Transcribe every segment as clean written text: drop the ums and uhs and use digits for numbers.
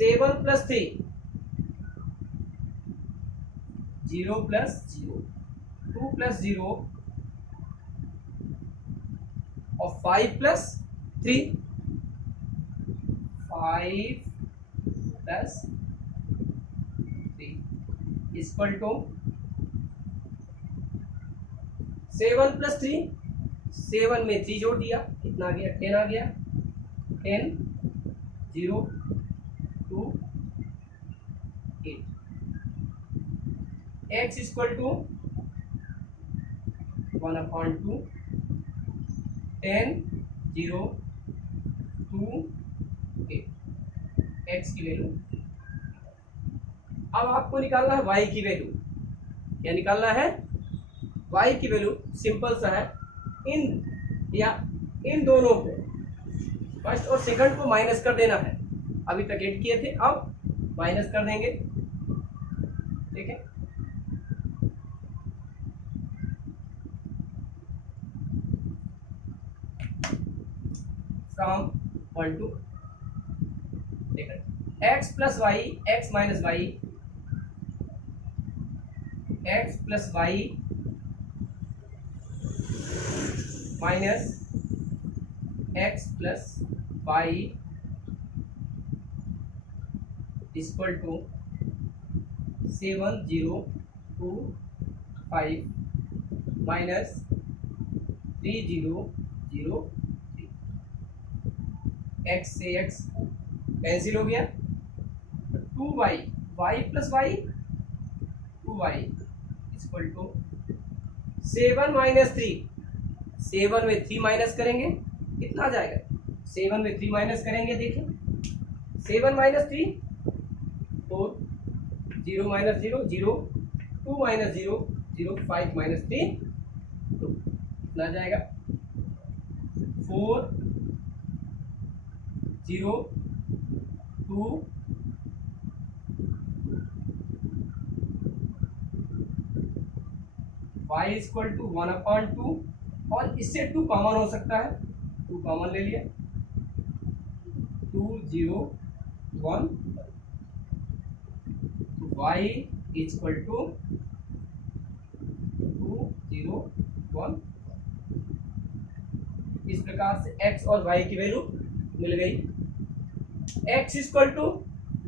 7 plus 3 0 plus 0 2 plus 0 और 5 plus 3 5 plus 3 equal to 7 plus 3 7 में 3 जोड़ दिया कितना आ गया 10 आ गया 10 0 2 8 x इक्वल टू 1/2 10 0 2 8 x की वैल्यू। अब आपको निकालना है y की वैल्यू। क्या निकालना है? y की वैल्यू सिंपल सा है, इन दोनों को फर्स्ट और सेकंड को माइनस कर देना है। अभी तक ऐड किए थे, अब माइनस कर देंगे। ठीक है, from 1 to x plus y x minus y x plus y minus x plus y equal to 7025 minus 3003। x से x कैंसिल हो गया, 2y y plus y 2y equal to 7 minus 3 7 में 3 माइनस करेंगे कितना आ जाएगा, 7 में 3 माइनस करेंगे, देखिए 7 माइनस 3 4 0 माइनस 0 0 2 माइनस 0 0 5 माइनस 3 2 कितना आ जाएगा 4 0 2 y इक्वल टू 1/2 और इससे 2 कॉमन हो सकता है, 2 कॉमन ले लिया 2 0 1 y इक्वल टू 2 0 1। इस प्रकार से x और y की वैल्यू मिल गई। x equal to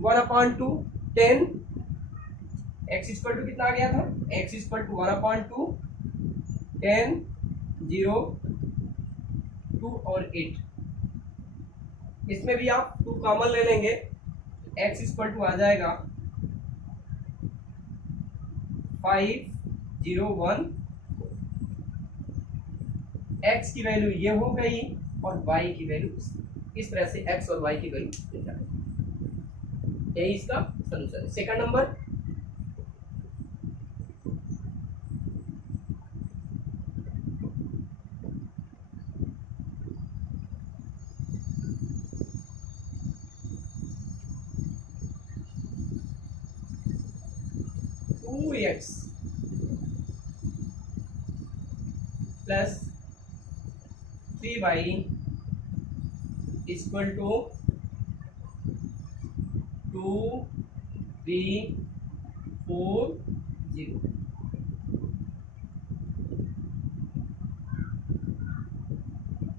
1/2 10 x equal to कितना आ गया था, x इक्वल टू 1/2 10 0 2 और 8। इसमें भी आप 2 कॉमन ले लेंगे, x इक्वल टू आ जाएगा 5 0 1। x की वैल्यू ये हो गई और y की वैल्यू इस तरह से x और y की वैल्यू मिल जाएगी। यही इसका सॉल्यूशन है। Second number, x plus 3y equal to 2 3 4 0।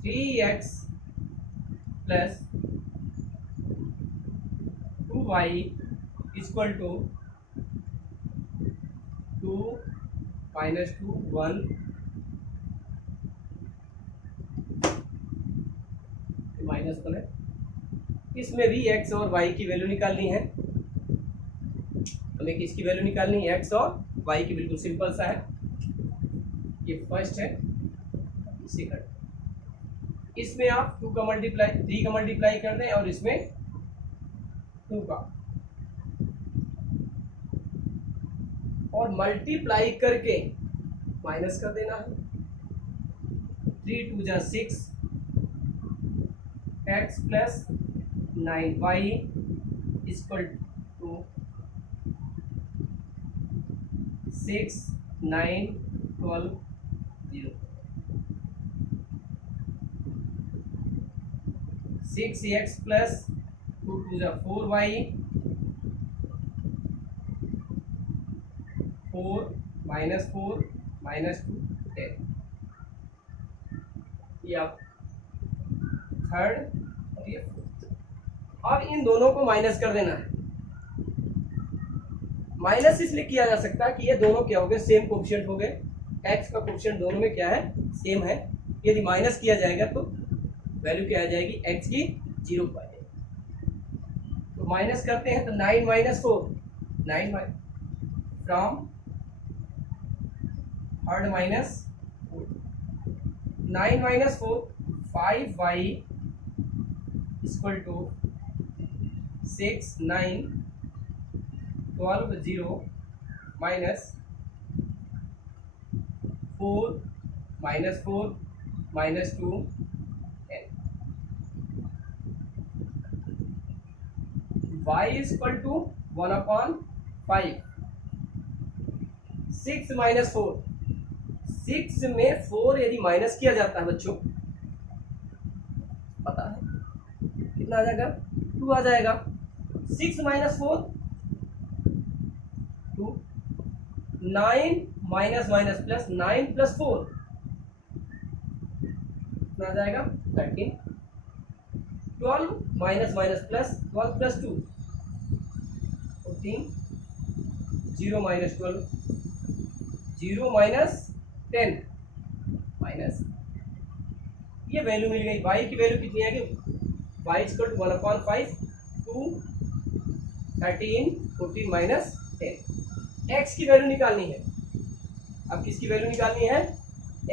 3x plus 2y equal to 2 minus 2 1 minus 1 है। इसमें भी x और y की वैल्यू निकालनी है, हमें किसकी वैल्यू निकालनी है, x और y की। बिल्कुल सिंपल सा है, ये फर्स्ट है सेकंड। इसमें आप 2 का मल्टीप्लाई 3 का मल्टीप्लाई कर दें और इसमें 2 का, और मल्टीप्लाई करके माइनस कर देना है। 3 2 जा 6 x plus 9y equal to 6 9 12 0। 6x plus 2 2 जा 4y 4 -4 -2 10। ये आप थर्ड और ये फोर्थ। अब इन दोनों को माइनस कर देना है। माइनस इसलिए किया जा सकता है कि ये दोनों क्या हो गए, सेम कोफिशिएंट हो गए। एक्स का कोफिशिएंट दोनों में क्या है, सेम है। यदि माइनस किया जाएगा तो वैल्यू क्या आ जाएगी, एक्स की 0 पर आ जाएगी। तो माइनस करते हैं तो 9 - 4 9 from third minus 9 - 4 5y equal to 6 9 12 0 minus 4 -4 -2 10। y equal to 1/5 6 - 4 6 में 4 यदि माइनस किया जाता है बच्चों, पता है कितना आ जाएगा, 2 आ जाएगा। 6 - 4 2 9 माइनस माइनस प्लस 9 + 4 कितना आ जाएगा 13। 12 माइनस माइनस प्लस 12 + 2 14 0 - 12 0 - 10 माइनस, ये वैल्यू मिल गई। y की वैल्यू कितनी आएगी, y = 1/5 2 13 14 - 10। x की वैल्यू निकालनी है। अब किसकी वैल्यू निकालनी है,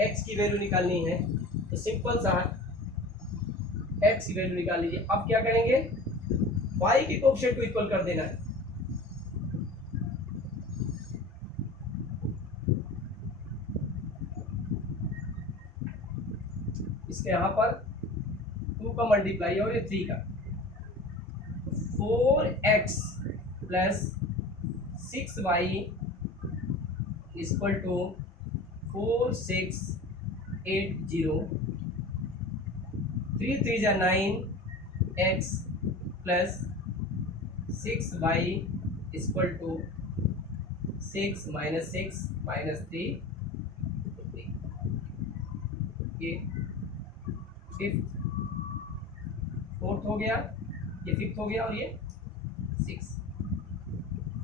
x की वैल्यू निकालनी है। तो सिंपल सा x की वैल्यू निकाल लीजिए। अब क्या करेंगे, y के कोफिशिएंट को इक्वल कर देना है। इसके यहाँ पर 2 का मल्टीप्लाई और ये 3 का, 4x + 6y इक्वल टू 4 6 8 0 3 3 जा 9 x + 6y इक्वल टू 6 - 6 - 3 ये फिफ्थ फोर्थ हो गया, ये फिफ्थ हो गया और ये 6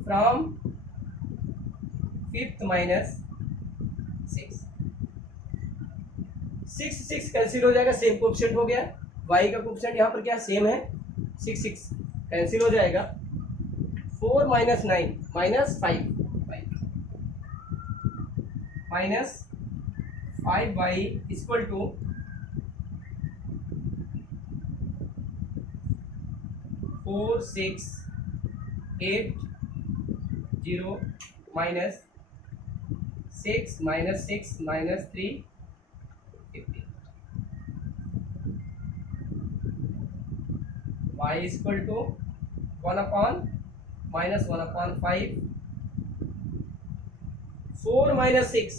फ्रॉम फिफ्थ माइनस 6 6 6 कैंसिल हो जाएगा, सेम कोएफिशिएंट हो गया। y का कोएफिशिएंट यहाँ पर क्या सेम है, 6 6 कैंसिल हो जाएगा। 4 - 9 -5 minus 5y equal to 4 6 8 0 minus 6 - 6 - 3 15 y equal to 1/- -1/5 4 - 6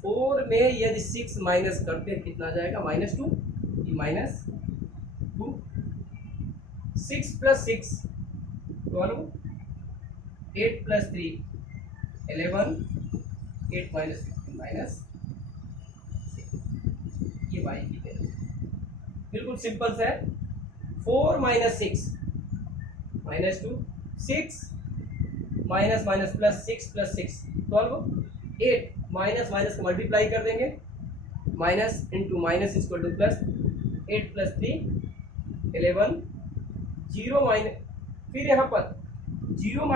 4 में यदि 6 माइनस करते हैं कितना आ जाएगा, -2 -2 6 + 6 12 8 + 3 11 8 - 15 -6 ये y की वैल्यू बिल्कुल सिंपल सा है। 4 - 6 -2 6 minus minus plus 6 + 6 12 8 minus minus को मल्टीप्लाई कर देंगे, minus into minus equal two plus 8 + 3 11 0 minus, फिर यहाँ पर 0 -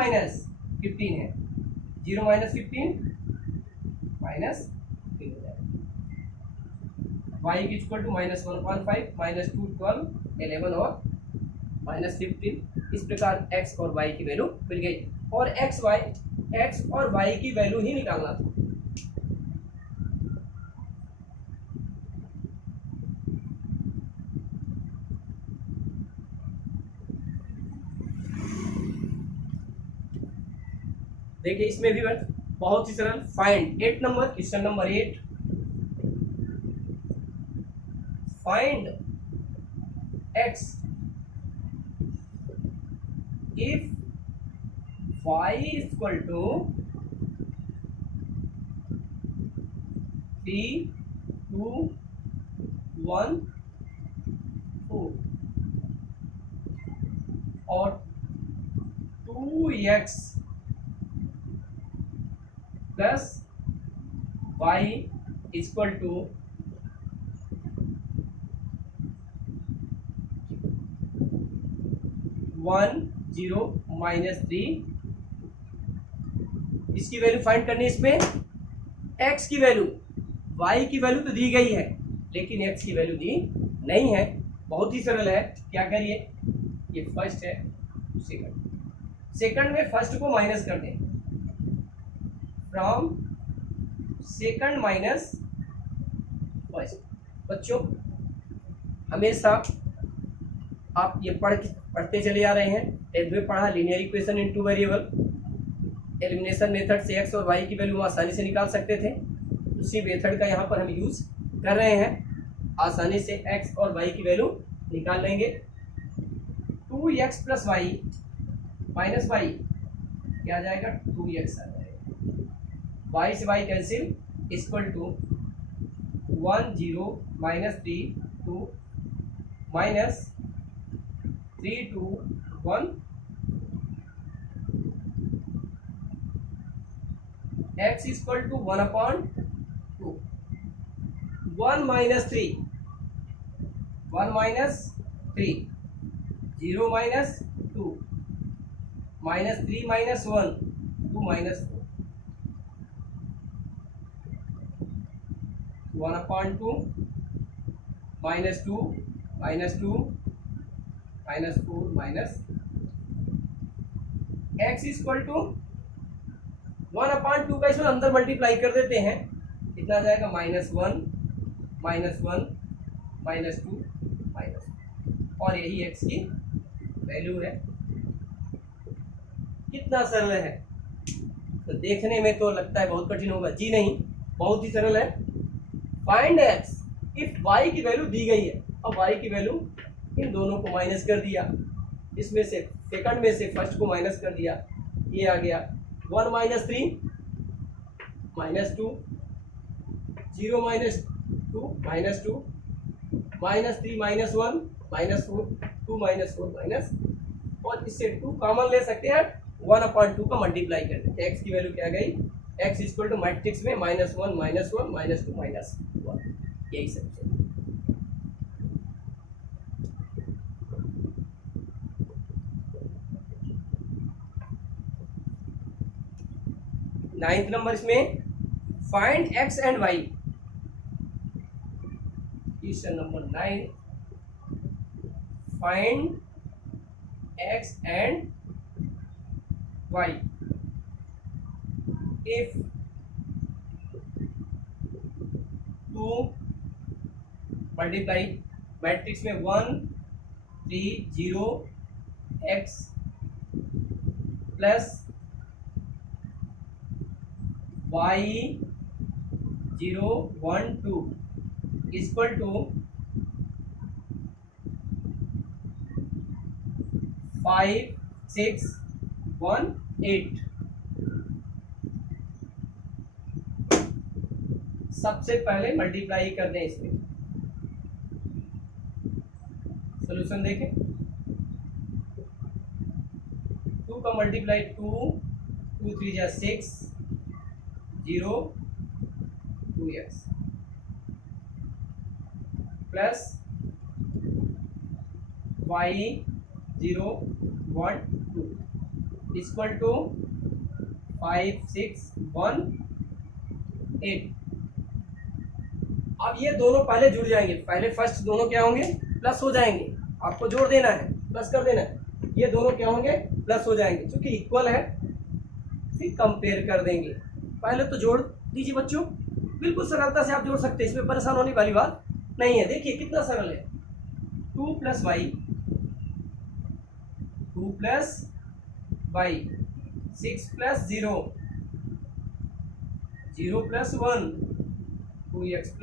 15 है, 0 - 15 -3 हो जाएगा। y की इक्वल टू -1/5 -2 12 11 और -15। इस प्रकार x और y की वैल्यू मिल गई और x और y की वैल्यू ही निकालना था। देखिए इसमें भी बहुत ही सरल, find 8 number, question number 8, find x if y equal to 3 2 1 4 और 2x plus y equal to 1 0 -3। इसकी वैल्यू फाइंड करनी है। इसमें x की वैल्यू, y की वैल्यू तो दी गई है लेकिन x की वैल्यू दी नहीं है। बहुत ही सरल है। क्या करिए, ये फर्स्ट है, सेकंड में फर्स्ट को माइनस कर दें। From second minus first. बच्चों हमेशा आप ये पढ़ते चले आ रहे हैं। 10th में पढ़ा linear equation in two variable, elimination method से x और y की वैल्यू आसानी से निकाल सकते थे। उसी मेथड का यहाँ पर हम यूज कर रहे हैं। आसानी से x और y की वैल्यू निकाल लेंगे। 2x plus y minus Y क्या आ जाएगा, 2x आ जाएगा। y से y cancel equal to 1 0 -3 2 minus 3 2 1 x equal to 1/2 1 -3 1 -3 0 -2 -3 -1 2 -4 1/2 -2 -2 -4 minus x equal to 1/2 का इसमें अंदर मल्टीप्लाई कर देते हैं। कितना आ जाएगा, -1 -1 -2 और यही x की वैल्यू है। कितना सरल है। तो देखने में तो लगता है बहुत कठिन होगा, जी नहीं, बहुत ही सरल है। फाइंड x इफ y की वैल्यू दी गई है और y की वैल्यू इन दोनों को माइनस कर दिया। इसमें से सेकंड में से फर्स्ट को माइनस कर दिया। ये आ गया 1 -3 -2 0 -2 -2 -3 -1 -4 2 -4 माइनस, और इससे 2 कॉमन ले सकते हैं। 1/2 का मल्टीप्लाई कर देते हैं। x की वैल्यू क्या गई, x इक्वल टू मैट्रिक्स में -1 -1 -2 -1, यही सब। नाइन्थ नंबर इसमें find x and y। Question number 9, find x and y if 2 multiply matrix में 1 3 0 x plus y 0 1 2 equal to 5 6 1 8। सबसे पहले मल्टीप्लाई कर दें। इसमें सॉल्यूशन देखें। 2 का मल्टीप्लाई 2 2 3 जा 6 0 2x plus y 0 1 2 equal to 5 6 1 8। अब ये दोनों पहले जुड़ जाएंगे। पहले फर्स्ट दोनों क्या होंगे, प्लस हो जाएंगे। आपको जोड़ देना है, प्लस कर देना है। ये दोनों क्या होंगे, प्लस हो जाएंगे। क्योंकि इक्वल है फिर कंपेयर कर देंगे। पहले तो जोड़ दीजिए बच्चों, बिल्कुल सरलता से आप जोड़ सकते हैं, इसमें परेशान होने वाली बात नहीं है। देखिए कितना सरल है। 2 + y 2 + y 6 + 0 0 + 1 2x +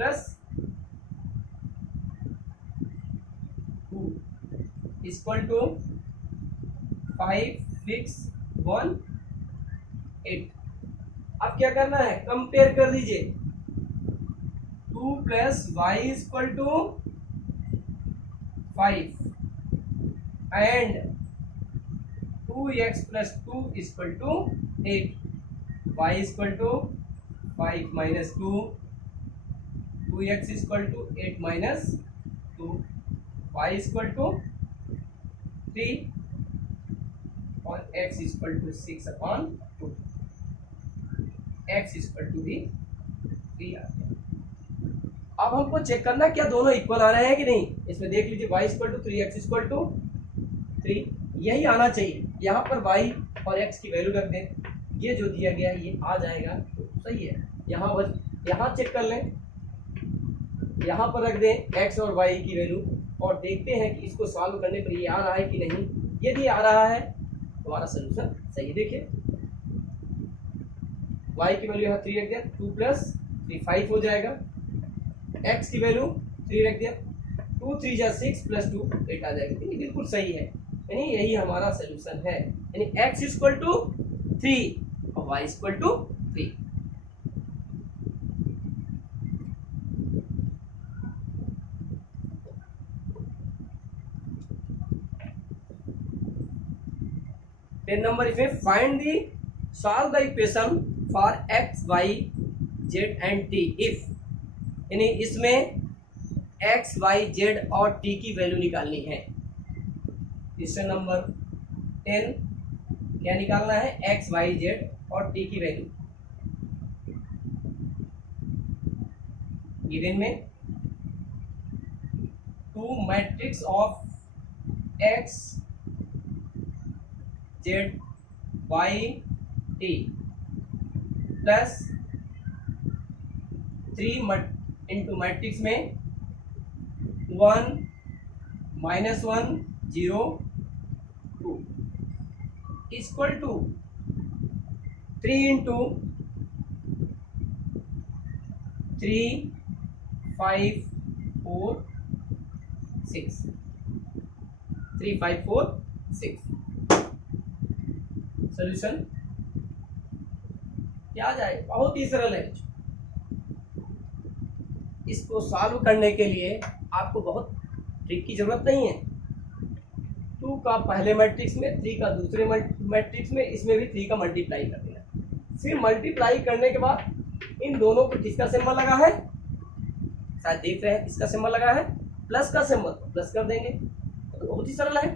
2 equal to 5 6 1 8। अब क्या करना है, कंपेयर कर दीजिए। 2 plus y equal to 5 and 2x plus 2 equal to 8, y equal to 5 minus 2, 2x equal to 8 minus 2, y equal to 3 और x equal to 6 upon 2, x equal to भी 3 आ गया। अब हमको चेक करना क्या दोनों इक्वल आ रहे हैं कि नहीं। इसमें देख लीजिए y equal to 3, x equal to 3, यही आना चाहिए। यहाँ पर y और x की वैल्यू रख दें, ये जो दिया गया है ये आ जाएगा तो सही है। यहाँ चेक कर लें, यहाँ पर रख दें x और y की वैल्यू और देखते हैं कि इसको सॉल्व करने पर ये आ रहा है कि नहीं। यदि आ रहा है तो हमारा सोल्यूशन सही है। देखिए y की वैल्यू यहाँ 3 रख दिया, 2 प्लस 3 5 हो जाएगा, x की वैल्यू 3 रख दिया, 2 3 जा 6 प्लस 2 8 आ जाएगा। ये बिल्कुल सही है, यानी यही हमारा सोल्यूशन है। यानी x इक्वल टू 3 और y equal to 3। Page number इसमें find the solve the equation for x y z and t if, यानी इसमें x y z और t की वैल्यू निकालनी है। क्वेश्चन नंबर 10 क्या निकालना है, x y z और t की वैल्यू। गिवन में 2 matrix of x z y t plus 3 into matrix में 1 minus 1 0 2 equal to 3 into 3 5 4 6 3 5 4 6। Solution क्या जाए, बहुत ही सरल है। इसको सॉल्व करने के लिए आपको बहुत ट्रिक की जरूरत नहीं है। 2 का पहले मैट्रिक्स में, 3 का दूसरे मैट्रिक्स में, इसमें भी 3 का मल्टीप्लाई कर देना। फिर मल्टीप्लाई करने के बाद इन दोनों को किसका सिंबल लगा है, शायद देख रहे हैं, इसका सिंबल लगा है प्लस का सिंबल, प्लस कर देंगे। तो बहुत ही सरल है,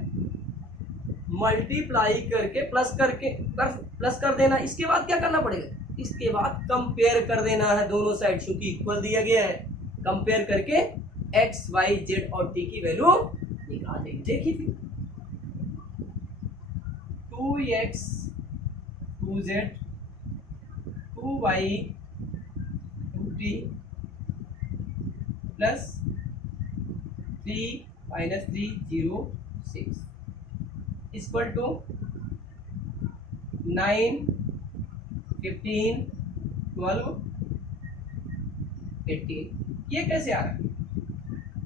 मल्टीप्लाई करके प्लस कर देना। इसके बाद क्या करना पड़ेगा, इसके बाद कंपेयर कर देना है दोनों साइड, क्योंकि इक्वल दिया गया है। कंपेयर करके x y z और t की वैल्यू निकाल देंगे। देखिए 2x 2z 2y 2t plus 3 minus 3 0 6 equal to 9 15 12 18। ये कैसे आ रहा है,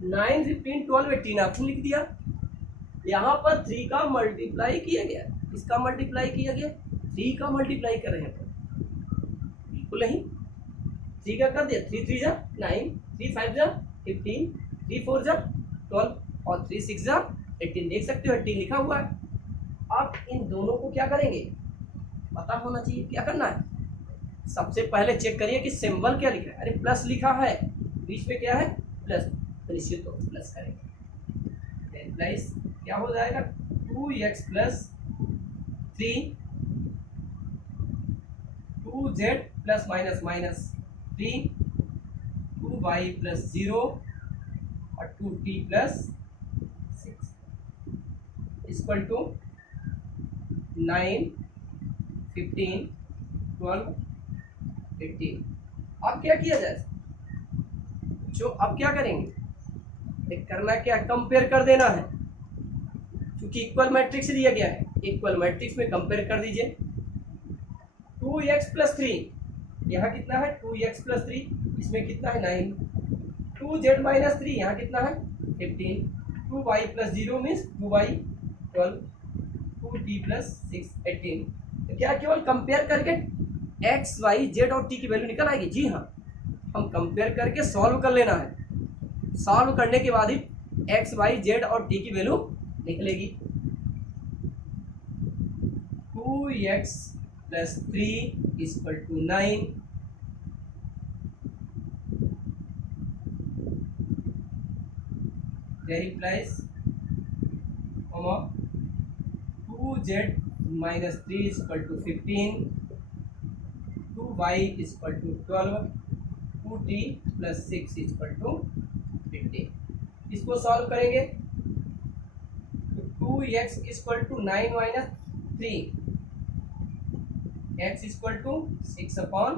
9 15 12 18 आपने लिख दिया। यहाँ पर 3 का मल्टीप्लाई किया गया, इसका मल्टीप्लाई किया गया, 3 का मल्टीप्लाई कर रहे हैं बिल्कुल नहीं। 3 का कर दिया, 3 3 जा 9, 3 5 जा 15, 3 4 जा 12 और 3 6 जा 18। देख सकते हो 18 लिखा हुआ है। अब इन दोनों को क्या करेंगे, पता होना चाहिए क्या करना है। सबसे पहले चेक करिए कि सिंबल क्या लिखा है। अरे प्लस लिखा है, बीच में क्या है प्लस, तो निश्चित तो प्लस करेंगे। प्लस क्या हो जाएगा 2x plus 3 2z plus minus minus 3 2y plus 0 और 2t प्लस 6 इक्वल टू 9 15 12 18। अब क्या किया जाए, जो अब क्या करेंगे, करना क्या, कंपेयर कर देना है। क्योंकि इक्वल मैट्रिक्स दिया गया है, इक्वल मैट्रिक्स में कंपेयर कर दीजिए। 2x प्लस 3 यहाँ कितना है 2x प्लस 3, इसमें कितना है 9, 2z माइनस 3 यहाँ कितना है 15, 2y plus 0 means 2y 12, 2t plus 6 18। तो क्या केवल कंपेयर करके x y z और t की वैल्यू निकल आएगी? जी हाँ, हम कंपेयर करके सॉल्व कर लेना है। सॉल्व करने के बाद ही एक्स वाई जेड और टी की वैल्यू निकलेगी। 2x + 3 = 9, that implies 2z - 3 = 15, 2y = 12, 2t + 6 = 15। इसको सॉल्व करेंगे तो 2x = 9 - 3, x = 6/2,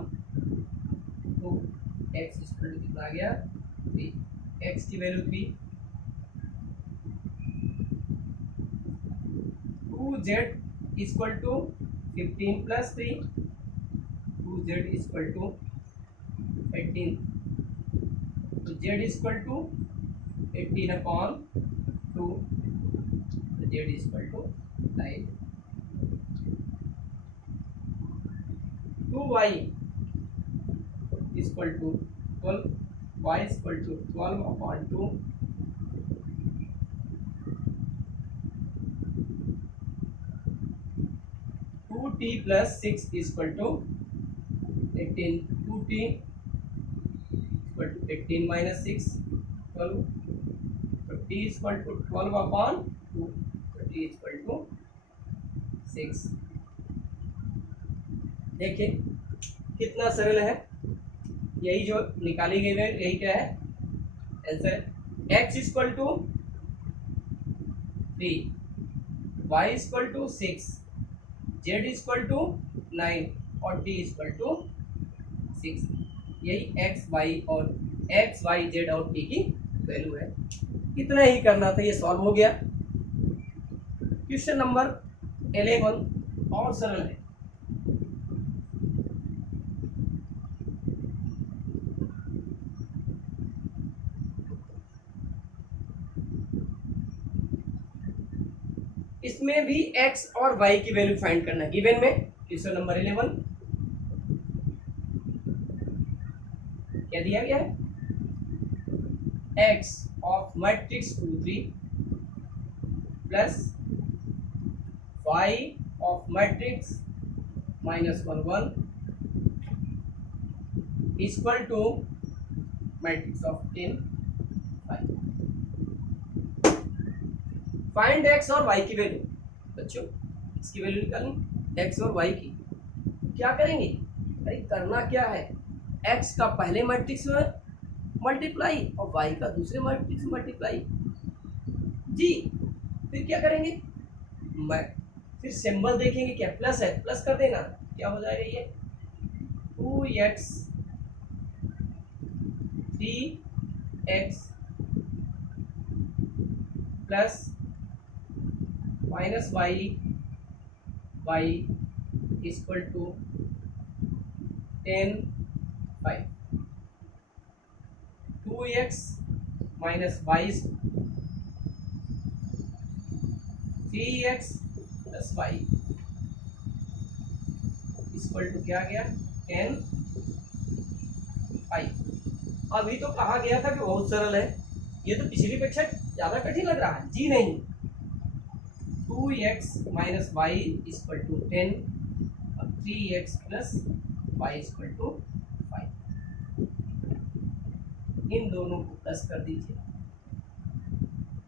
x कितना आ गया 3, x की वैल्यू 3, 2z = 15 + 3, 2z = 18, तो z = 18/2, z = 9, 2y = 12, y = 12/2, 2t + 6 = 18, 2t = 18 - 6 12, तो t = 12/2, तो t = 6। देखिए कितना सरल है, यही जो निकाली गई है यही क्या है आंसर। x = 3, y = 6, z = 9 और t = 6। यही x y z और t की वैल्यू है। इतना ही करना था, ये सॉल्व हो गया। क्वेश्चन नंबर 11 और सरल है। इसमें भी x और y की वैल्यू फाइंड करना है। गिवन में क्वेश्चन नंबर 11 क्या दिया गया है, x of matrix 2 3 plus y of matrix -1 1 equal to matrix of 10 5। Find x और y की वैल्यू। बच्चों इसकी वैल्यू निकालनी x और y की, क्या करेंगे, अरे करना क्या है, x का पहले मैट्रिक्स में मल्टीप्लाई और y का दूसरे मैट्रिक्स में मल्टीप्लाई जी। फिर क्या करेंगे, फिर सिंबल देखेंगे क्या प्लस है, प्लस कर देना, क्या हो जाएगा ये 2x 3x plus minus y equal to 10 5, 2x minus y 3x plus y equal to क्या गया 10 5। अभी तो कहा गया था कि बहुत सरल है, ये तो पिछली पेक्षा ज्यादा कठिन लग रहा है जी। नहीं, 2x minus y equal to 10, 3x plus y equal to 5। इन दोनों को प्लस कर दीजिए,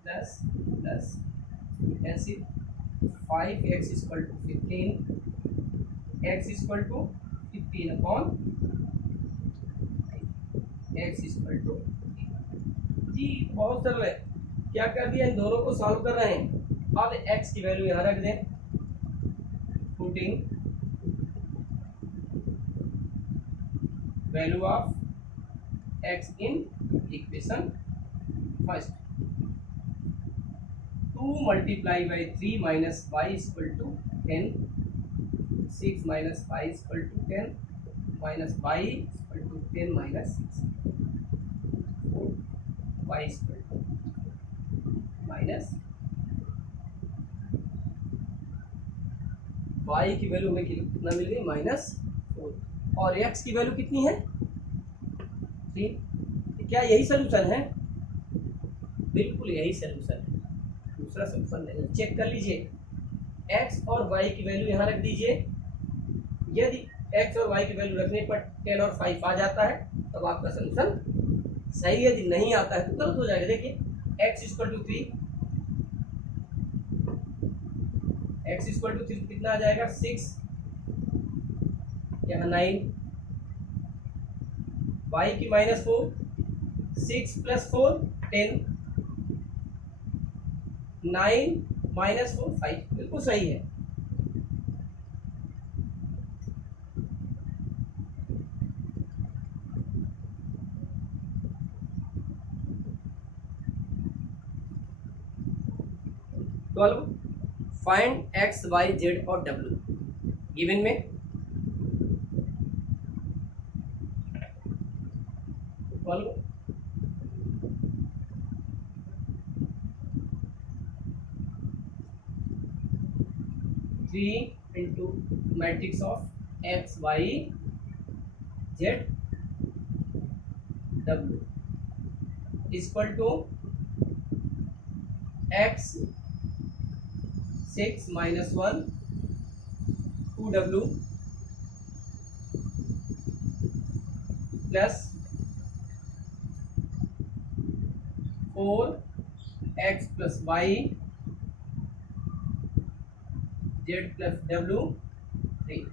प्लस प्लस ऐसे 5x equal to 15, x equal to 15/5, x equal to जी। बहुत सरल है, क्या कर दिया, इन दोनों को सॉल्व कर रहे हैं। अब x की वैल्यू यहाँ रख दें, putting value of x in equation first. 2 multiply by 3 minus y equal to 10, 6 minus y equal to 10 minus y equal to 10 minus 6, y equal to minus y की वैल्यू हमें कितना मिल गई -4, और x की वैल्यू कितनी है 3। क्या यही सोल्यूशन है? बिल्कुल यही सोल्यूशन है, दूसरा सोल्यूशन नहीं। चेक कर लीजिए, x और y की वैल्यू यहाँ रख दीजिए। यदि x और y की वैल्यू रखने पर 10 और 5 आ जाता है तब आपका सोल्यूशन सही है। यदि नहीं आता है तो गलत हो जाएगा। देखिए x equal to 3, x equal to 3 कितना आ जाएगा? 6, यहाँ 9, y की -4, 6 + 4 10, 9 -4 5, बिल्कुल सही है। फाइंड x, y, z और w गिवन में। 3 into matrix of x, y, z, w equal to x 6 minus 1 2w plus 4x plus y z plus w 3।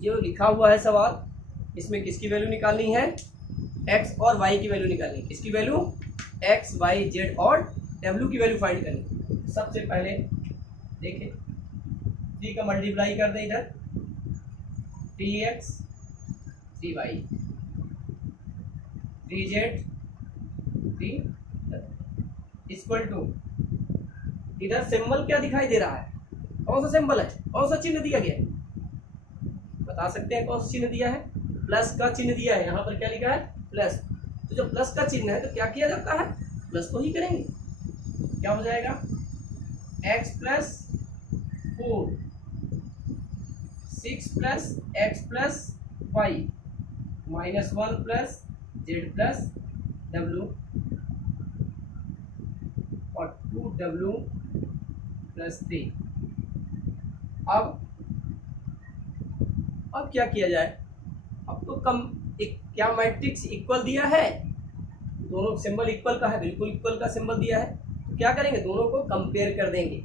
जो लिखा हुआ है सवाल, इसमें किसकी वैल्यू निकालनी है? x और y की वैल्यू निकालनी है। किसकी वैल्यू? x, y, z और w की वैल्यू फाइंड करनी। सबसे पहले देखिए 3 का मल्टीप्लाई कर दें इधर, 3x 3y 3z 3 equal to, इधर सिंबल क्या दिखाई दे रहा है? कौन सा सिंबल है? कौन सा चिन्ह दिया गया है? बता सकते हैं कौन सा चिन्ह दिया है? प्लस का चिन्ह दिया है। यहाँ पर क्या लिखा है? प्लस। तो जब प्लस का चिन्ह है तो क्या किया जाता है? प्लस तो ही करेंगे। क्या हो जाएगा? x plus 4 6 plus x plus y -1 plus z plus w और 2w प्लस 3। अब क्या किया जाए? अब तो क्या मैट्रिक्स इक्वल दिया है? दोनों सिंबल इक्वल का है, बिल्कुल इक्वल का सिंबल दिया है। तो क्या करेंगे? दोनों को कंपेयर कर देंगे।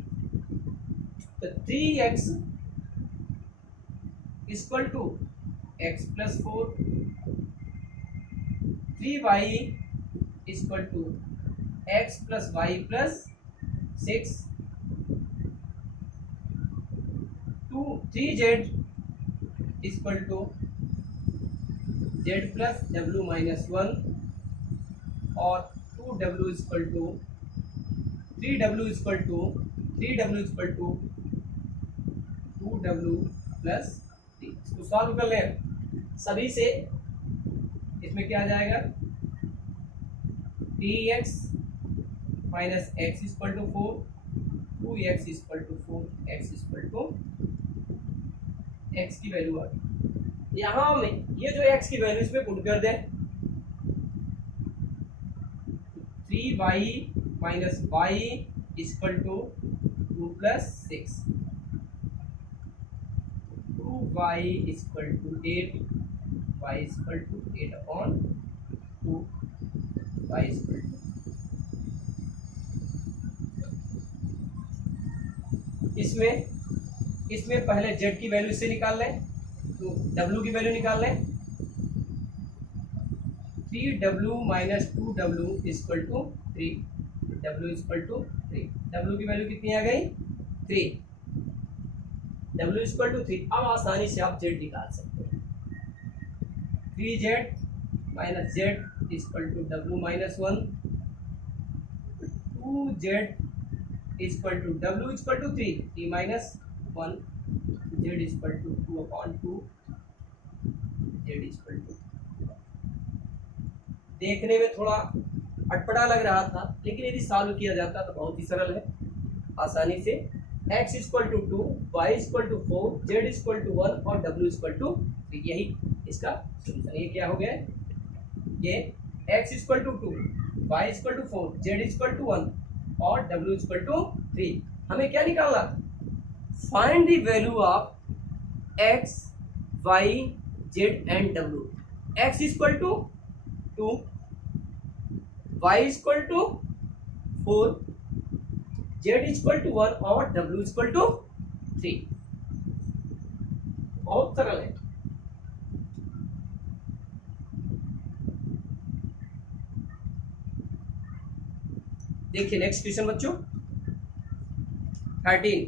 तो 3x equal to x plus 4, 3y equal to x plus y plus 6, 3z equal to z plus w minus 1 और 2w equal to 3w equal to 2w plus 3। इसको सॉल्व कर लें सभी से। इसमें क्या आ जाएगा? 3x minus x equal to 4, 2x equal to 4, x equal to x की वैल्यू आ गई। यहाँ में ये जो x की वैल्यू इसमें पुट कर दें, 3y minus y equal to 2 plus 6, 2y equal to 8, y equal to 8 upon 2, y equal to. इसमें पहले z की वैल्यू से निकाल लें, तो w की वैल्यू निकाल लें। 3w minus 2w equal to 3, w equal to 3। w की वैल्यू कितनी आ गई? 3, w इक्वल टू 3। अब आसानी से आप z निकाल सकते हैं। 3z minus z equal to w minus 1, 2z equal to w equal to 3, 3 minus 1, z equal to 2 upon 2, z equal to. देखने में थोड़ा अटपटा लग रहा था, लेकिन यदि सॉल्व किया जाता तो बहुत ही सरल है। आसानी से x equal to 2, y equal to 4, z equal to 1 और w इक्वल टू 3, यही इसका सोल्यूशन। ये क्या हो गया, ये x equal to 2, y equal to 4, z equal to 1 और w इक्वल टू 3। हमें क्या निकालना, find the value of x y z and w। x equal to 2, y equal to 4, z equal to 1 और w इक्वल टू 3। बहुत सरल है। देखिए next question बच्चों 13,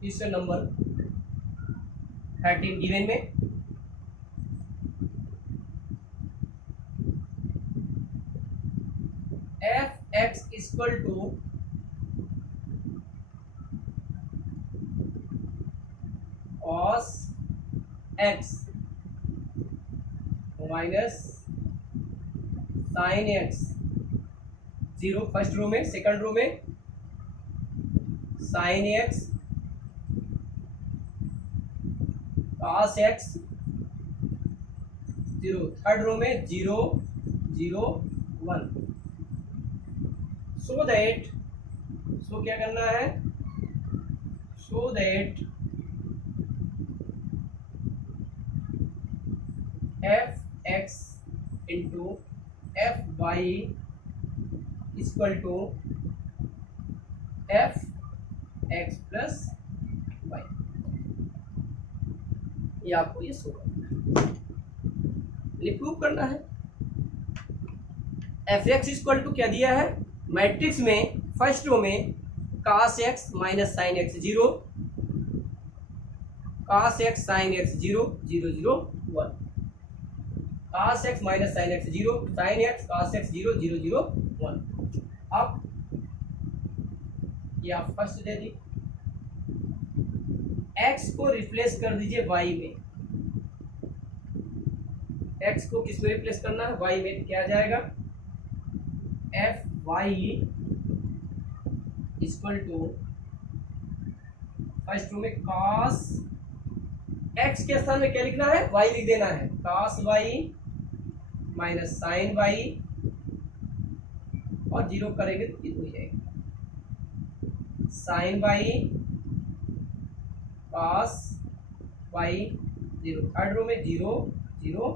क्वेश्चन नंबर 13 गिवन में f x equal to cos x minus sine x 0 first row में, second row में sine x cos x 0, third row में 0 0 1। सो दैट, सो क्या करना है, so that f x into f y equal to f x plus y. ये आपको ये show prove करना है। एफ एक्स इक्वल टू क्या दिया है, मैट्रिक्स में फर्स्ट रो में cos x minus sine x 0, cos x साइन x 0 0 0 1, cos x minus sine x 0, sign x cos x 0 0 0 1। अब ये आप फर्स्ट दे दी, x को रिप्लेस कर दीजिए y में। x को किस में रिप्लेस करना है, y में। क्या जाएगा, f y equal to first row में cos x के स्थान में क्या लिखना है, y लिख देना है, cos y minus sine y और 0 करेंगे तो कितना हो जाएगा, sine y cos y 0, third row में 0 0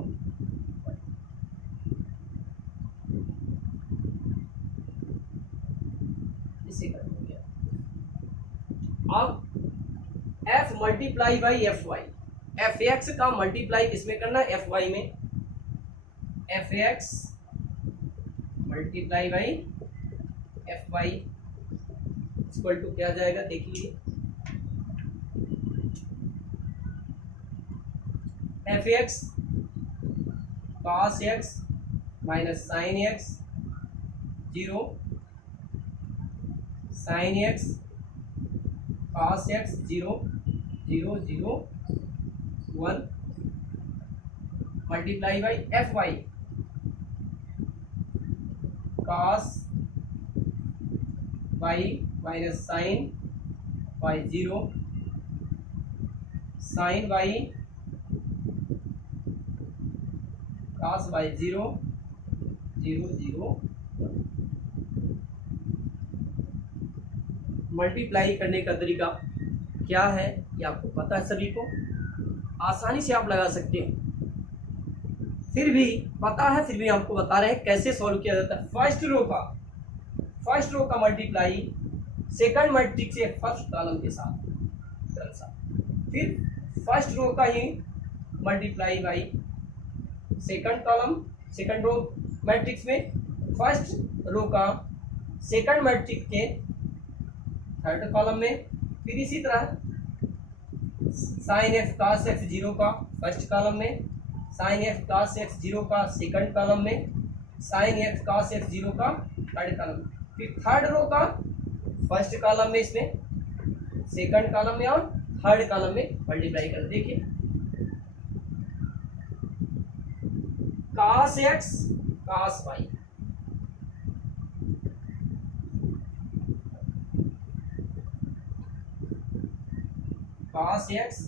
इसे कर हो गया। अब f multiply by f y, f x का मल्टीप्लाई किसमें करना है, एफ वाई में। F x multiply by f y equal to क्या जाएगा, देखिए f x cos x minus sine x 0, sign x cos x 0 0 0 1 multiply by f y cos y minus sine y 0, sine y cos y 0 0 0 multiply करने का तरीका क्या है ये आपको पता है, सभी को आसानी से आप लगा सकते हैं। फिर भी पता है, फिर भी आपको बता रहे हैं कैसे सॉल्व किया जाता है। फर्स्ट रो का मल्टीप्लाई सेकंड मैट्रिक्स से फर्स्ट कॉलम के साथ, फिर फर्स्ट रो का ही multiply by second column, second row matrix में फर्स्ट रो का सेकंड मैट्रिक्स के थर्ड कॉलम में, फिर इसी तरह साइन एक्स cos x 0 का फर्स्ट कॉलम में, साइन एक्स cos x 0 का सेकंड कॉलम में, साइन एक्स cos x 0 का थर्ड कॉलम में, फिर थर्ड रो का फर्स्ट कॉलम में, इसमें सेकंड कॉलम में और थर्ड कॉलम में मल्टीप्लाई कर। देखिए cos x cos y, cos x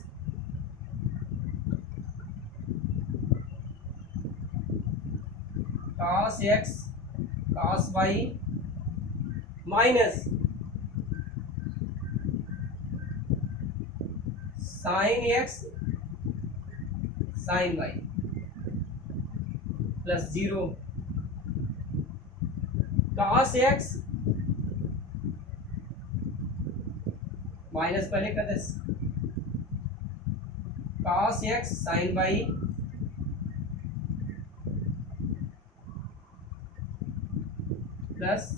cos x cos y minus sin x sin y plus 0 cos x minus पहले कर दे cos x sin y plus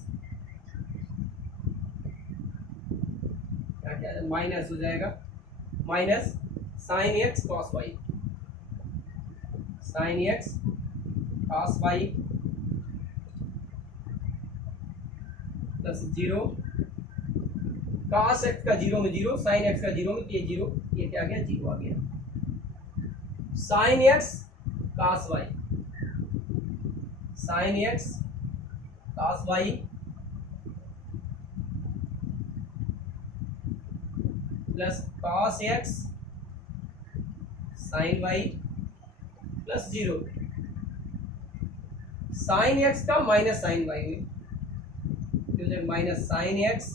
क्या माइनस हो जाएगा minus sin x cos y sin x cos y plus 0 cos x का 0 में 0 sin x का 0 में ये 0 ये क्या आ गया 0 आ गया sin x cos y sin x cos y plus cos x sin y plus 0 sin x का माइनस sin y में minus sin x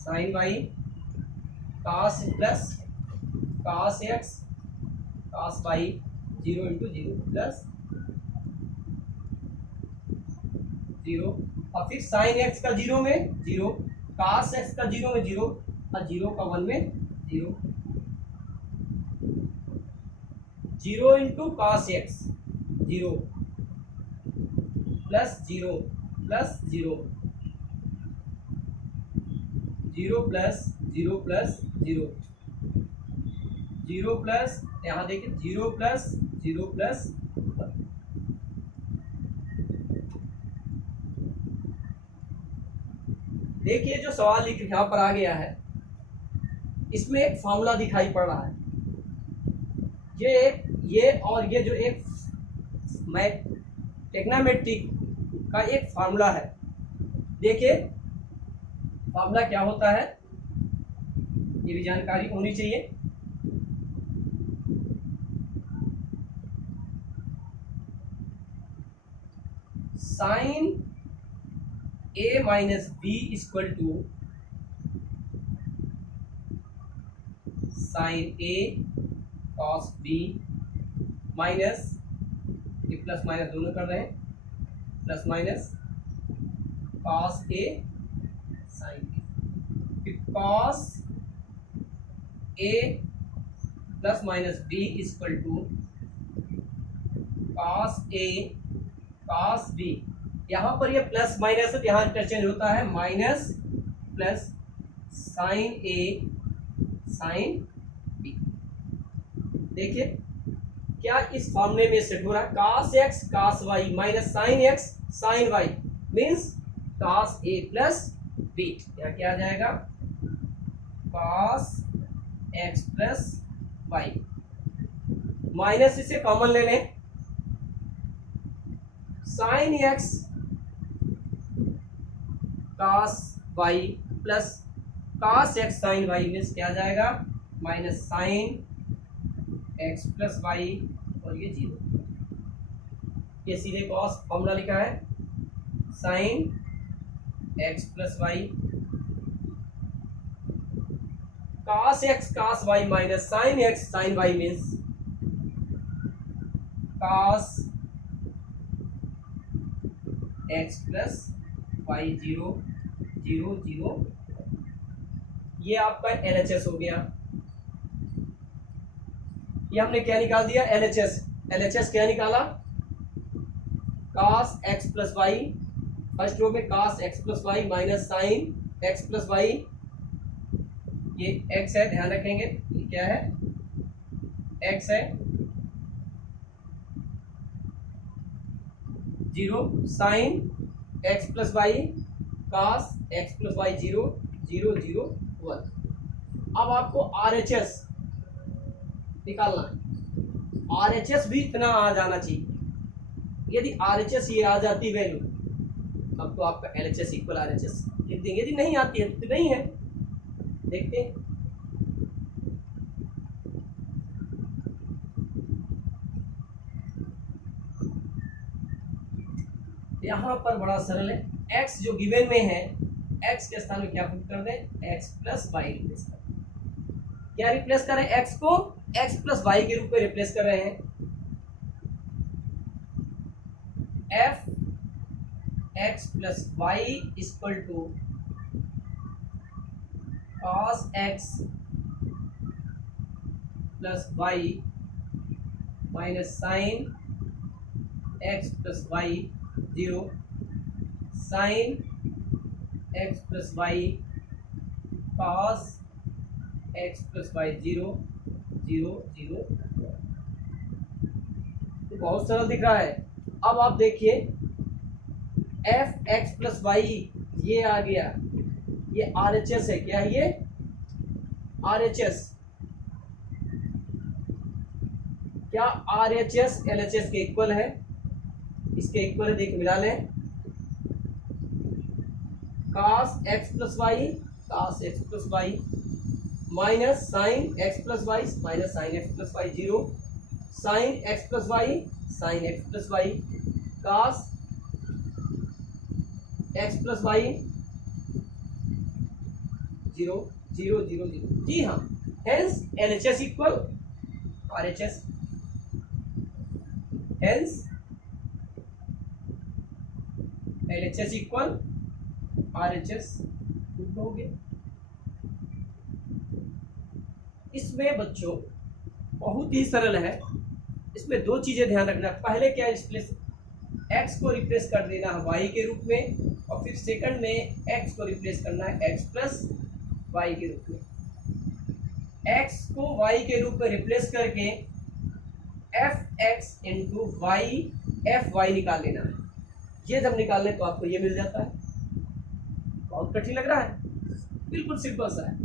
sin y cos plus cos x cos y 0 into 0 plus 0 और फिर sin x का 0 में 0 cos x का 0 में 0 और 0 का 1 में 0 0 into cos x 0 plus 0 plus 0 0 plus 0 plus 0 0 plus यहाँ देखिए 0 प्लस 0 प्लस देखिए जो सवाल यहाँ पर आ गया है इसमें एक फॉर्मूला दिखाई पड़ रहा है ये और ये जो एक टेक्नामेट्रिक का एक फार्मूला है देखिए फार्मूला क्या होता है ये भी जानकारी होनी चाहिए sine a minus b equal to sine a cos b minus ये प्लस माइनस दोनों कर रहे हैं plus minus cos a sine b फिर cos a plus minus b equal to cos a cos b यहाँ पर ये प्लस माइनस है यहाँ इंटरचेंज होता है माइनस प्लस साइन ए साइन बी देखिए क्या इस फॉर्मूले में सेट हो रहा है cos x cos y minus sine x sine y means cos a plus b यहाँ क्या आ जाएगा cos x plus y minus इसे कॉमन ले लें sine x cos y plus cos x sin y means क्या आ जाएगा minus sine x plus y और ये 0 ये सीधे cos फॉर्मूला लिखा है sine x plus y cos x cos y minus sine x sin y means cos x plus y 0 0 0 ये आपका LHS हो गया ये हमने क्या निकाल दिया LHS क्या निकाला cos x plus y first row में cos x plus y minus sine x plus y ये x है ध्यान रखेंगे ये क्या है x है 0 sign x plus y cos x plus y 0 0 0 1 अब आपको RHS निकालना है RHS भी इतना आ जाना चाहिए यदि RHS ये आ जाती वैल्यू तब तो आपका LHS इक्वल RHS लिख देंगे यदि नहीं आती है तो नहीं है देखते हैं यहाँ पर बड़ा सरल है, x जो गिवन में है x के स्थान में क्या पुट कर दें, x प्लस वाई रिप्लेस कर दें। क्या रिप्लेस कर रहे हैं, x को x प्लस वाई के रूप में रिप्लेस कर रहे हैं। f x plus y equal to cos x plus y minus sine x plus y 0 sign x plus y cos x plus y 0 0 0। तो बहुत सरल दिख रहा है। अब आप देखिए f x प्लस वाई ये आ गया, ये RHS है। क्या है ये, RHS। क्या RHS LHS के इक्वल है, इसके इक्वल है, देखिए मिला लें। cos x plus y cos x plus y minus sine x plus y minus sine x plus y 0 sign x plus y sine x plus y cos x plus y 0 0 0 0। जी हाँ, hence LHS equal RHS, hence LHS equal RHS हो गया। इसमें बच्चों बहुत ही सरल है, इसमें दो चीजें ध्यान रखना। पहले क्या, x को रिप्लेस कर देना है y के रूप में, और फिर सेकंड में x को रिप्लेस करना है x प्लस वाई के रूप में। x को y के रूप में रिप्लेस करके fx इंटू वाई fy निकाल लेना है। ये जब निकाल लें तो आपको ये मिल जाता है। बहुत कठिन लग रहा है, बिल्कुल सिंपल सा है।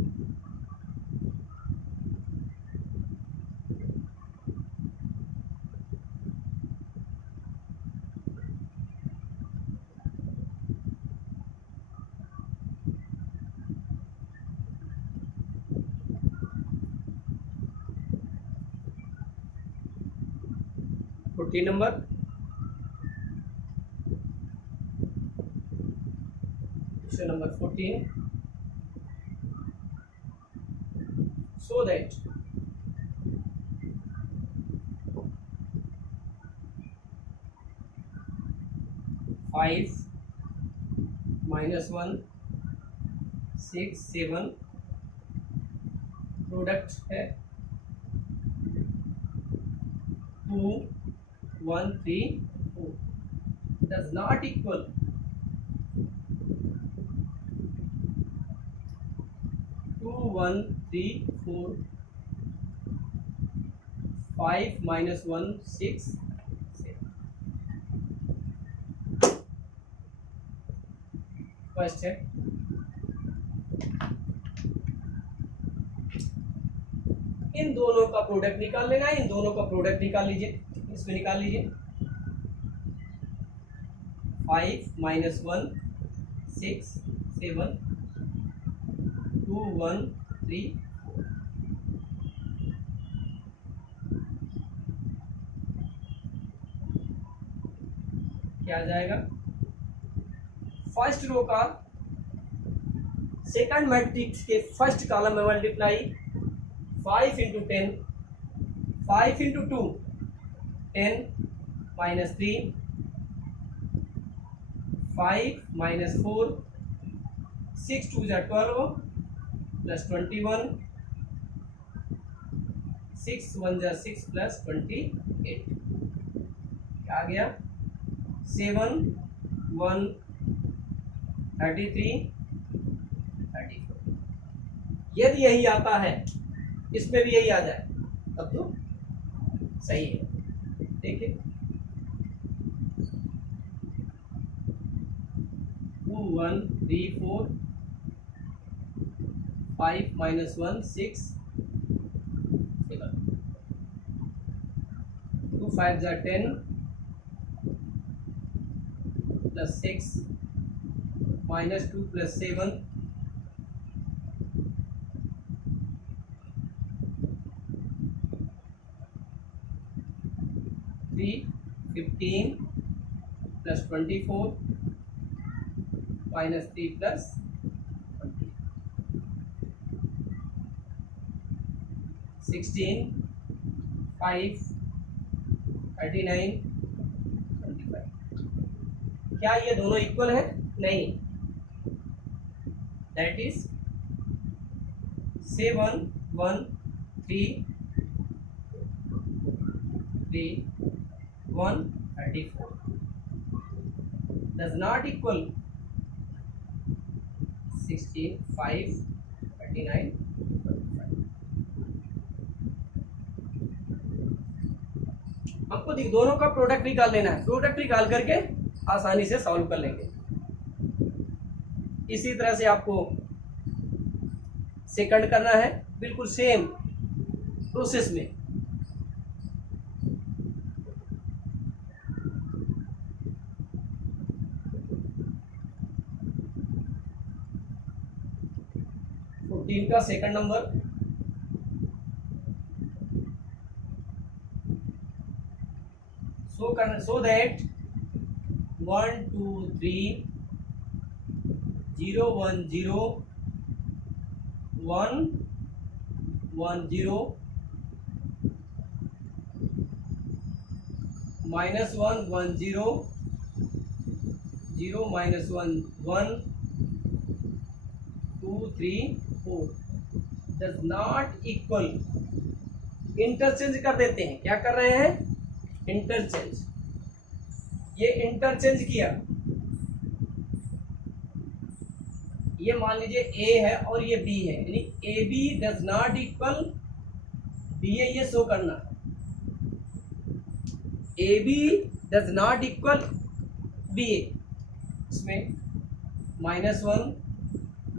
Question number 14। so that five minus 1 6 7 product है 2 1 3 4 does not equal 2 1 3 4 5 minus 1 6 7। First है इन दोनों का प्रोडक्ट निकाल लेना है, इन दोनों का प्रोडक्ट निकाल लीजिए, इसमें निकाल लीजिए। 5 minus 1 6 7 2 1 3 4। क्या आ जाएगा, फर्स्ट रो का सेकंड मैट्रिक्स के फर्स्ट कॉलम में multiply 5 into 10 5 into 2 10 minus 3 5 minus 4 6 2 12 plus 21 6 1 6 plus 28। क्या आ गया 7 1 33 34। यदि यही आता है इसमें भी यही आ जाए तब तो सही है। देखिए 2 1 3 4 5 minus 1 6 7 2 5 10 plus 6 minus 2 plus 7 3 15 plus 24 minus 3 plus 20, 16 5 39 25। क्या ये दोनों इक्वल है? नहीं। That is 7 1 3 3 1 34 does not equal 16 5 39 25। हमको दोनों का प्रोडक्ट निकाल लेना है। प्रोडक्ट निकाल करके आसानी से सॉल्व कर लेंगे। इसी तरह से आपको सेकंड करना है, बिल्कुल सेम प्रोसेस में। टीम का second number so that 1 2 3 0 1 0 1 1 0 minus 1 1 0 0 minus 1 1 2 3 4 does not equal। Interchange कर देते हैं। क्या कर रहे हैं? इंटरचेंज। ये इंटरचेंज किया, ये मान लीजिए ए है और ये बी है, यानी A B does not equal B A, ये शो करना। A B does not equal B A. इसमें माइनस 1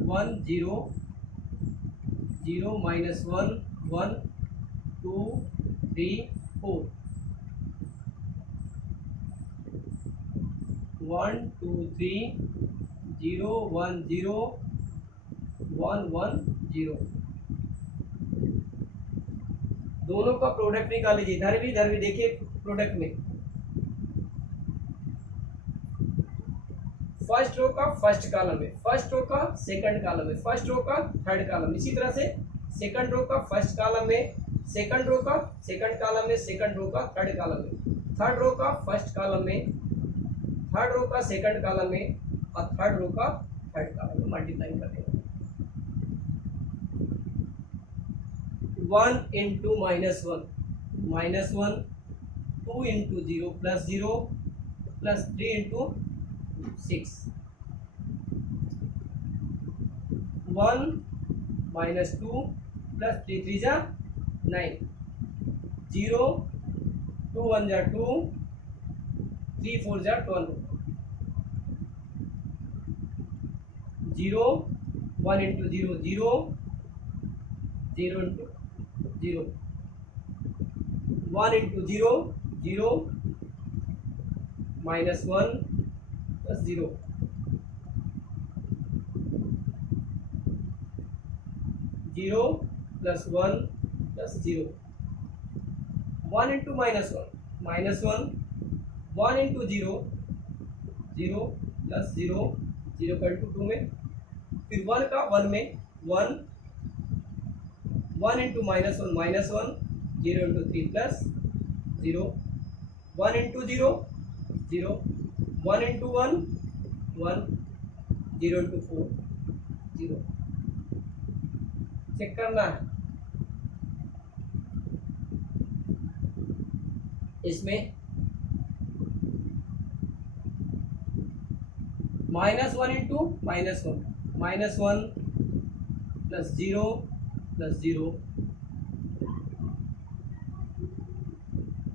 1 0 0 माइनस 1 1 2 3 4 1 2 3 0 1 0 1 1 0। दोनों का प्रोडक्ट निकाल लीजिए। इधर भी देखिए प्रोडक्ट में फर्स्ट रो का फर्स्ट कॉलम है, फर्स्ट रो का सेकंड कॉलम है, फर्स्ट रो का थर्ड कॉलम। इसी तरह से सेकंड रो का फर्स्ट कॉलम में, सेकंड रो का सेकंड कॉलम में, सेकंड रो का थर्ड कॉलम में, थर्ड रो का फर्स्ट कॉलम में, थर्ड रो का सेकंड कॉलम में और थर्ड रो का थर्ड कॉलम में मल्टीप्लाई कर देंगे। 1 into minus 1 minus 1, 2 into 0 plus 0 plus 3 into 6, 1 minus 2 plus 3 3 जा 9, 0 2 1 जा 2, 3 4 जा 12, 0 1 into 0 0 0 into 0, 1 into 0 0 minus 1 plus 0, 0 plus 1 plus 0, 1 into minus 1 minus 1, 1 into 0 0 plus 0 0 का इंटू 2 में, फिर 1 का 1 में 1, 1 into minus 1 minus 1, 0 into 3 plus 0, 1 into 0 0, 1 into 1 1, 0 into 4 0। Check करना है। इसमें minus 1 into minus 1 minus 1 plus 0 plus 0,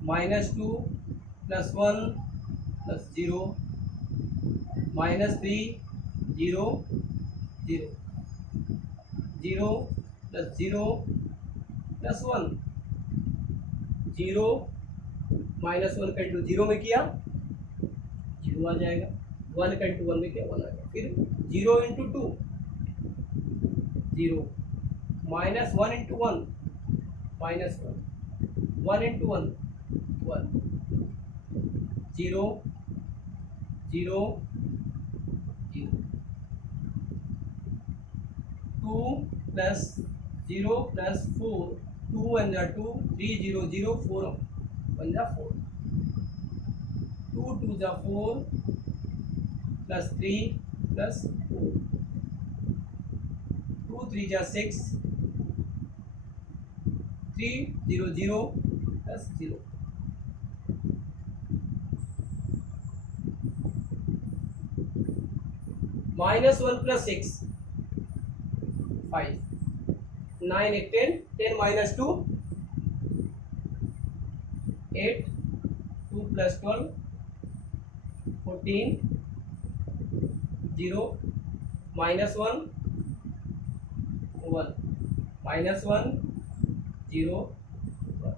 minus 2 plus 1 plus 0, minus 3 0 0, 0 plus 0 plus 1, 0 minus 1 का into 0 में किया 0 आ जाएगा, 1 का इंटू 1 में किया 1 आ जाएगा, फिर 0 into 2 0, minus 1 into 1 minus 1, 1 into 1 1, 0 0 0, 2 plus 0 plus 4, 2 1 जा 2, 3 0 0, 4 1 जा 4, 2 2 जा 4 plus 3 plus 4, 2 3 जा 6, 3 0 0 plus 0, -1 plus 6 5, 9 8 10, 10 minus 2 8, 2 plus 12 14, 0, -1 1, -1 0 1,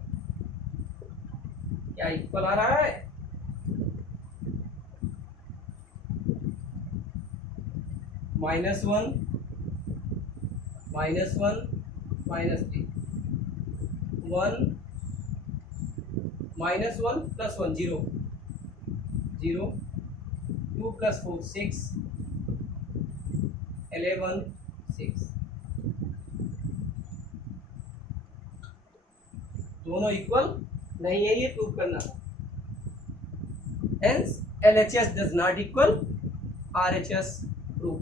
क्या इक्वल आ रहा है? -1 -1 -3, 1 -1 plus 1 0 0, 2 plus 4 6, 11 6, दोनों इक्वल नहीं है, ये प्रूव करना। Hence LHS does not equal RHS, prove.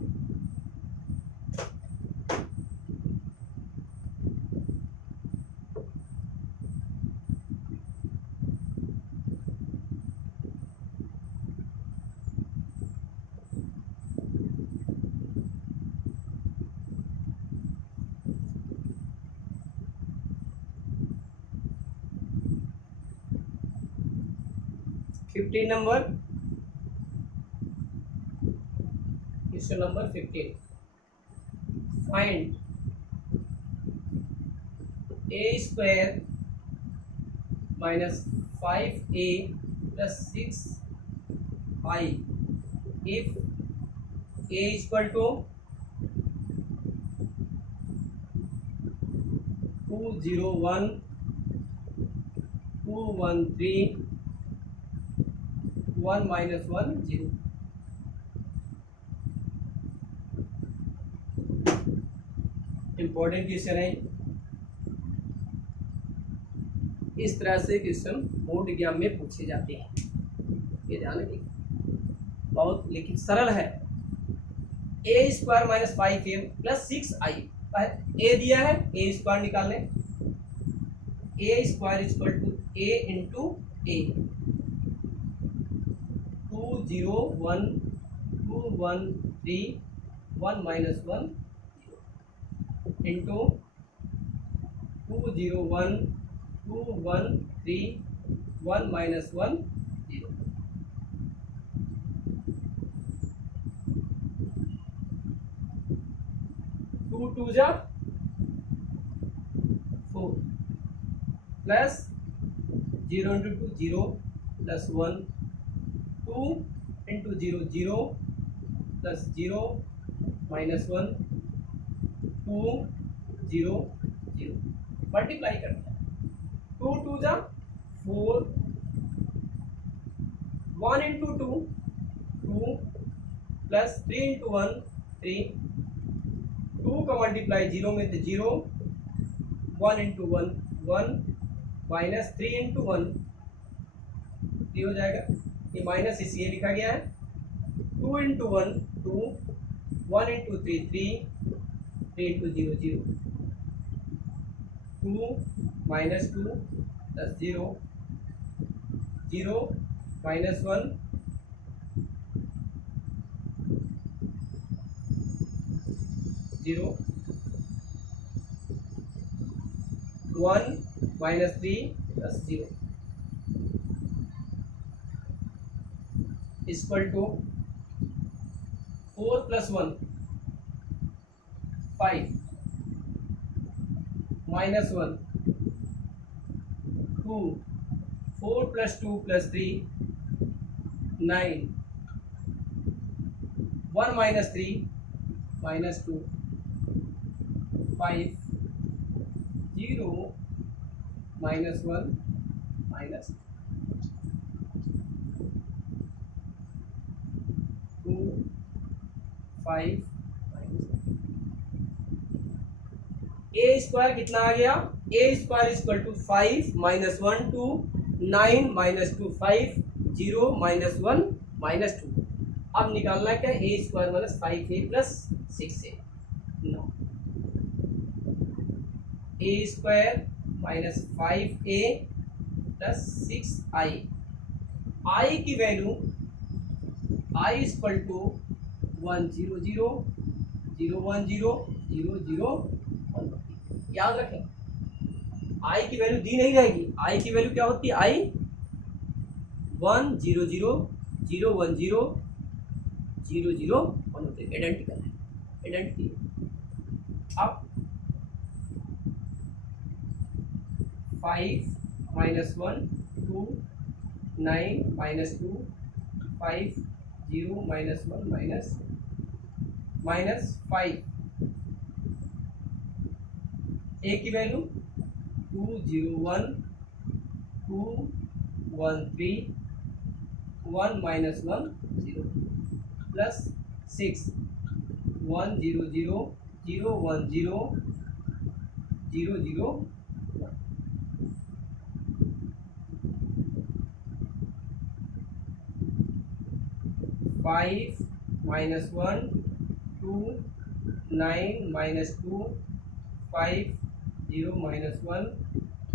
Question number 15. Find a square minus 5a plus 6i if a is equal to 201 213 1 minus 1 0। Important question है। इस तरह से क्वेश्चन बोर्ड एग्जाम में पूछे जाते हैं, ये ध्यान रखिए, बहुत लेकिन सरल है। A square minus 5a plus 6i, A दिया है, ए स्क्वायर निकाल लें। A square equal to A into A, 201 213 1 minus 1 into 201 213 1 minus 1 0। 2 2 जा 4 plus 0 into 2 0 plus 1, 2 into 0 0 plus 0 minus 1 2 0 0, multiply करते हैं। 2 2 जा 4, 1 into 2 2 plus 3 into 1 3, 2 का मल्टीप्लाई 0 में तो 0, 1 into 1 1 minus 3 into 1 3 हो जाएगा, ये माइनस इसलिए लिखा गया है। 2 into 1 2, 1 into 3 3, 3 into 0 0, 2 minus 2 plus 0 0 minus 1 0, 1 minus 3 plus 0 is equal to 4 plus 1 5 minus 1 2, 4 plus 2 plus 3 9, 1 minus 3 minus 2 5 0 minus 1 minus 5 a square कितना आ गया, a square equal to 5 minus 1 2 9 minus 2 5 0 minus 1 minus 2। अब निकालना क्या, a square minus 5a plus 6a 9 a square minus 5a plus 6i। I की value i equal to 1 0 0 0 1 0 0 0 1। याद रखें i की वैल्यू दी नहीं रहेगी, i की वैल्यू क्या होती है, i 1 0 0 0 1 0 0 0 1 होते हैं, आइडेंटिकल है, आइडेंटिटी। अब 5 माइनस 1 2 9 माइनस 2 5 0 माइनस 1 माइनस 5 ए की value 2 0 1 2 1 3 1 minus 1 0 plus 6 1 0 0 0 1 0 0 0 1। Five minus 1 2 9 minus 2 5 0 minus 1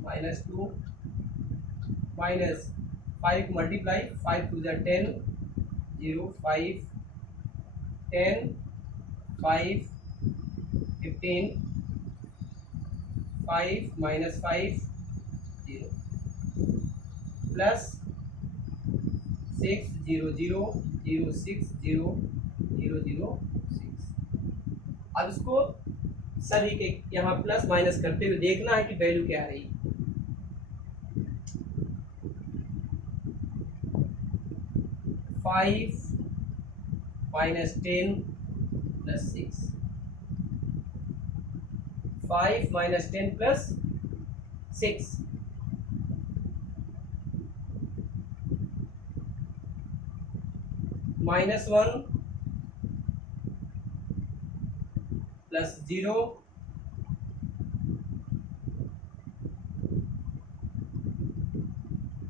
minus 2 minus 5 multiply 5 to the 10 0 5 10 5 15 5 minus 5 0 plus 6 0 0 0 6 0 0 0 6। अब इसको सभी के यहाँ प्लस माइनस करते हुए देखना है कि वैल्यू क्या आ रही है। 5 minus 10 plus 6 5 minus 10 plus 6 minus 1 plus 0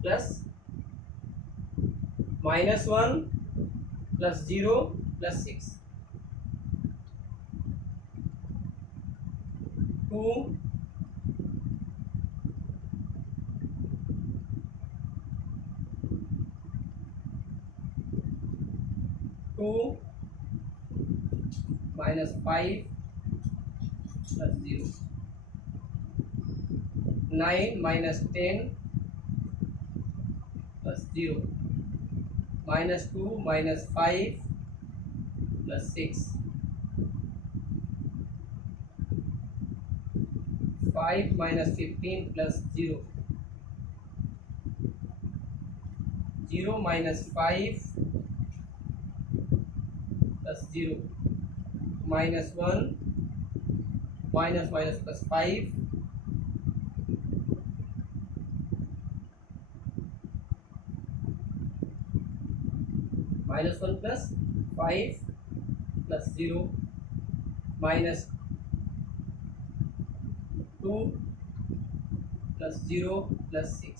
plus minus 1 plus 0 plus 6 2 2 minus 5 plus 0 9 minus 10 plus 0 minus 2 minus 5 plus 6 5 minus 15 plus 0 0 minus 5 plus 0 minus 1 minus minus plus 5 minus 1 plus 5 plus 0 minus 2 plus 0 plus 6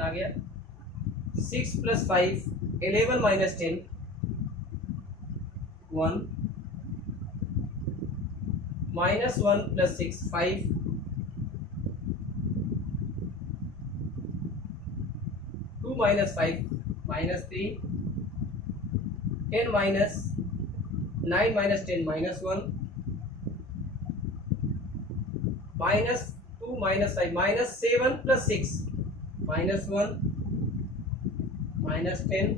आ गया। 6 plus 5 11 minus 10 1 minus 1 plus 6 5 2 minus 5 minus 3 10 minus 9 minus 10 minus 1 minus 2 minus 5 minus 7 plus 6 minus 1 minus 10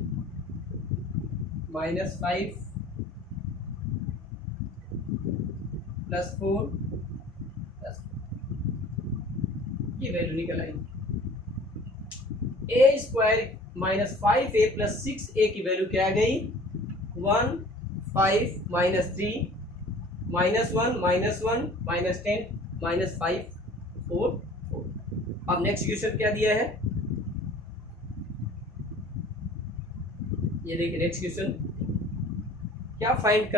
minus 5 plus 4 plus ये value निकल आई। A square minus 5a plus 6a की value क्या आ गई 1 5 minus 3 minus 1 minus 1 minus 10 minus 5 4 4। अब next question क्या दिया है, ये देखिए नेक्स्ट क्वेश्चन, क्या फाइंड